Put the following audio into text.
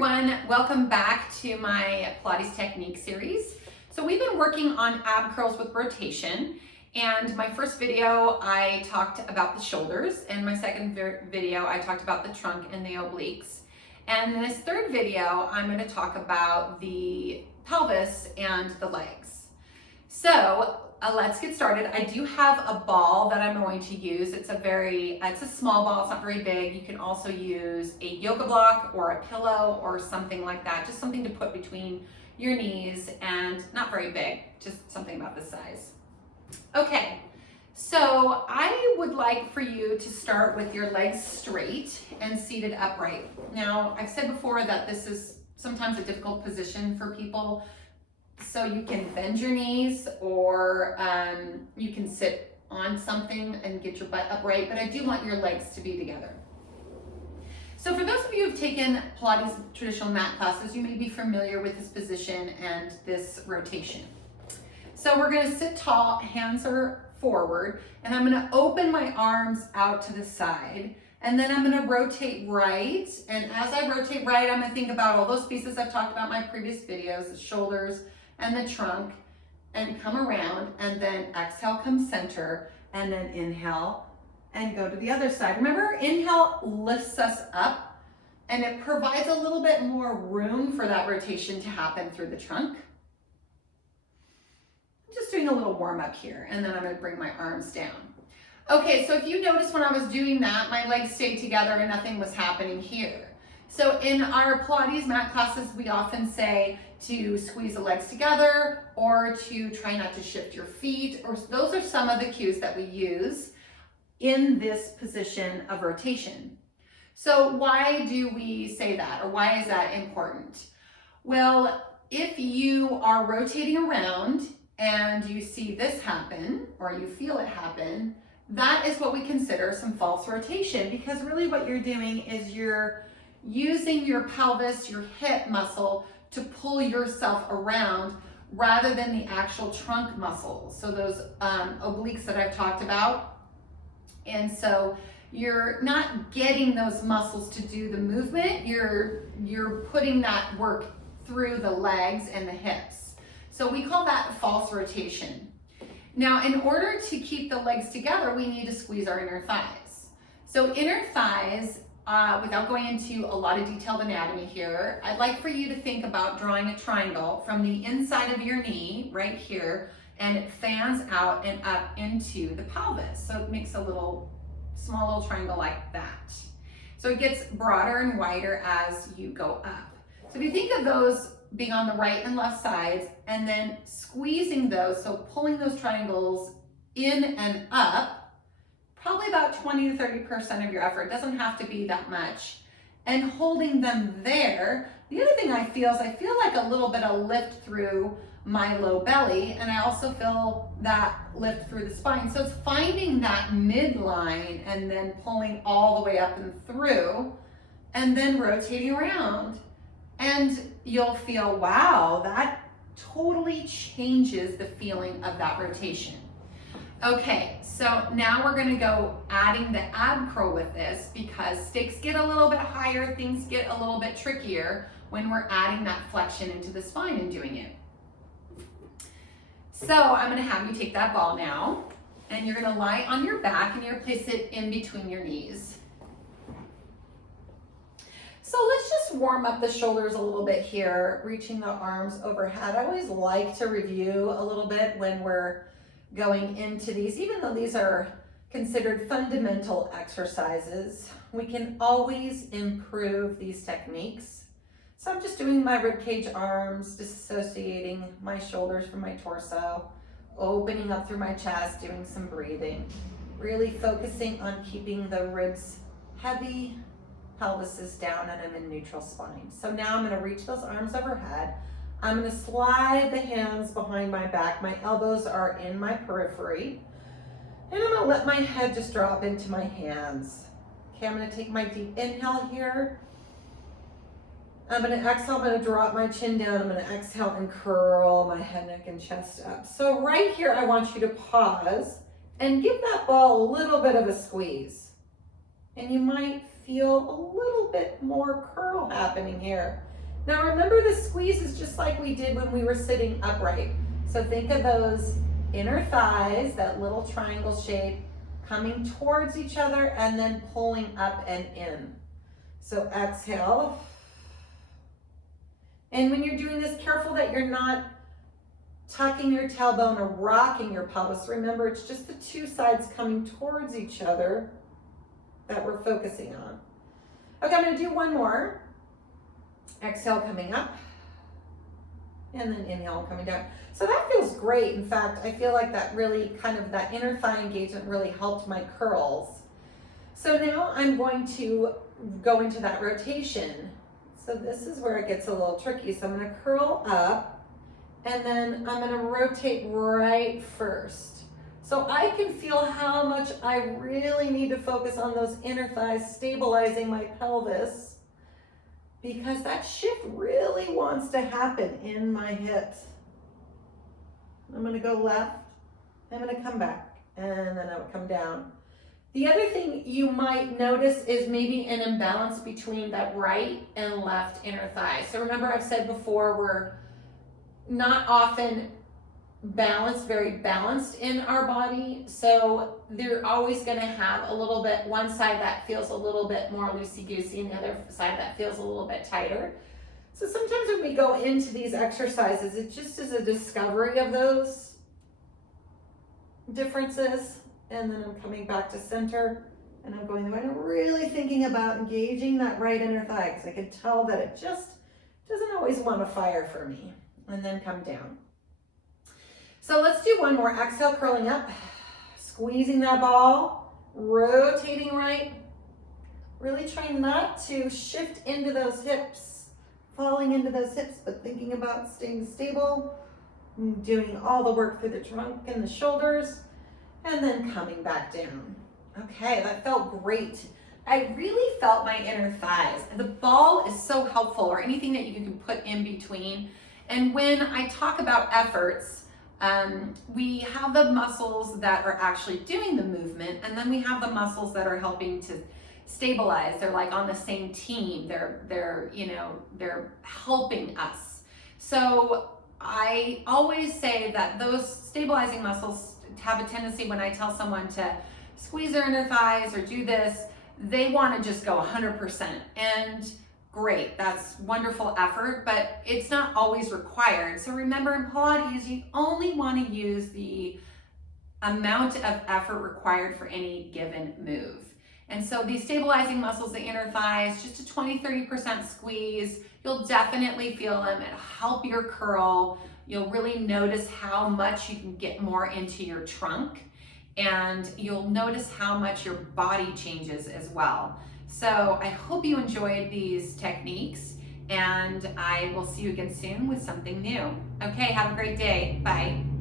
everyone, welcome back to my Pilates technique series. So we've been working on ab curls with rotation, and my first video I talked about the shoulders, and my second video I talked about the trunk and the obliques. And in this third video I'm going to talk about the pelvis and the legs. So let's get started. I do have a ball that I'm going to use. It's a small ball, it's not very big. You can also use a yoga block or a pillow or something like that, just something to put between your knees, and not very big, just something about this size. Okay, so I would like for you to start with your legs straight and seated upright. Now, I've said before that this is sometimes a difficult position for people. So you can bend your knees, or you can sit on something and get your butt upright, but I do want your legs to be together. So for those of you who've taken Pilates traditional mat classes, you may be familiar with this position and this rotation. So we're gonna sit tall, hands are forward, and I'm gonna open my arms out to the side, and then I'm gonna rotate right, and as I rotate right, I'm gonna think about all those pieces I've talked about in my previous videos, the shoulders, and the trunk, and come around, and then exhale, come center, and then inhale and go to the other side. Remember, inhale lifts us up, and it provides a little bit more room for that rotation to happen through the trunk. I'm just doing a little warm up here, and then I'm going to bring my arms down. Okay, so if you notice when I was doing that, my legs stayed together and nothing was happening here. So in our Pilates mat classes, we often say to squeeze the legs together, or to try not to shift your feet, or those are some of the cues that we use in this position of rotation. So why do we say that, or why is that important? Well, if you are rotating around and you see this happen, or you feel it happen, that is what we consider some false rotation, because really what you're doing is you're using your pelvis, your hip muscle, to pull yourself around rather than the actual trunk muscles. So those obliques that I've talked about. And so you're not getting those muscles to do the movement. You're putting that work through the legs and the hips. So we call that false rotation. Now, in order to keep the legs together, we need to squeeze our inner thighs. So inner thighs, without going into a lot of detailed anatomy here, I'd like for you to think about drawing a triangle from the inside of your knee, right here, and it fans out and up into the pelvis. So it makes a small little triangle like that. So it gets broader and wider as you go up. So if you think of those being on the right and left sides, and then squeezing those, so pulling those triangles in and up, probably about 20 to 30% of your effort. It doesn't have to be that much. And holding them there. The other thing I feel is I feel like a little bit of lift through my low belly, and I also feel that lift through the spine. So it's finding that midline and then pulling all the way up and through, and then rotating around. And you'll feel, wow, that totally changes the feeling of that rotation. Okay, so now we're gonna go adding the ab curl with this, because stakes get a little bit higher, things get a little bit trickier when we're adding that flexion into the spine and doing it. So I'm gonna have you take that ball now, and you're gonna lie on your back, and you're gonna place it in between your knees. So let's just warm up the shoulders a little bit here, reaching the arms overhead. I always like to review a little bit when we're going into these, even though these are considered fundamental exercises, we can always improve these techniques. So I'm just doing my ribcage arms, disassociating my shoulders from my torso, opening up through my chest, doing some breathing, really focusing on keeping the ribs heavy, pelvis is down, and I'm in neutral spine. So now I'm gonna reach those arms overhead. I'm gonna slide the hands behind my back. My elbows are in my periphery. And I'm gonna let my head just drop into my hands. Okay, I'm gonna take my deep inhale here. I'm gonna exhale, I'm gonna drop my chin down. I'm gonna exhale and curl my head, neck, and chest up. So right here, I want you to pause and give that ball a little bit of a squeeze. And you might feel a little bit more curl happening here. Now remember, the squeeze is just like we did when we were sitting upright. So think of those inner thighs, that little triangle shape, coming towards each other and then pulling up and in. So exhale. And when you're doing this, careful that you're not tucking your tailbone or rocking your pelvis. Remember, it's just the two sides coming towards each other that we're focusing on. Okay, I'm gonna do one more. Exhale, coming up, and then inhale, coming down. So that feels great. In fact, I feel like that really that inner thigh engagement really helped my curls. So now I'm going to go into that rotation. So this is where it gets a little tricky. So I'm gonna curl up, and then I'm gonna rotate right first. So I can feel how much I really need to focus on those inner thighs, stabilizing my pelvis, because that shift really wants to happen in my hips. I'm gonna go left, I'm gonna come back, and then I would come down. The other thing you might notice is maybe an imbalance between that right and left inner thigh. So remember, I've said before, we're not often very balanced in our body. So they're always gonna have a little bit, one side that feels a little bit more loosey-goosey and the other side that feels a little bit tighter. So sometimes when we go into these exercises, it just is a discovery of those differences. And then I'm coming back to center, and I'm going away and I'm really thinking about engaging that right inner thigh, because I can tell that it just doesn't always want to fire for me. And then come down. So let's do one more. Exhale, curling up, squeezing that ball, rotating right. Really trying not to shift into those hips, falling into those hips, but thinking about staying stable, doing all the work through the trunk and the shoulders, and then coming back down. Okay, that felt great. I really felt my inner thighs. The ball is so helpful, or anything that you can put in between. And when I talk about efforts, we have the muscles that are actually doing the movement, and then we have the muscles that are helping to stabilize. They're like on the same team. They're helping us. So I always say that those stabilizing muscles have a tendency, when I tell someone to squeeze their inner thighs or do this, they want to just go 100%. And great, that's wonderful effort, but it's not always required. So remember, in Pilates, you only want to use the amount of effort required for any given move. And so these stabilizing muscles, the inner thighs, just a 20-30% squeeze, you'll definitely feel them. It'll help your curl. You'll really notice how much you can get more into your trunk, and you'll notice how much your body changes as well. So I hope you enjoyed these techniques, and I will see you again soon with something new. Okay, have a great day. Bye.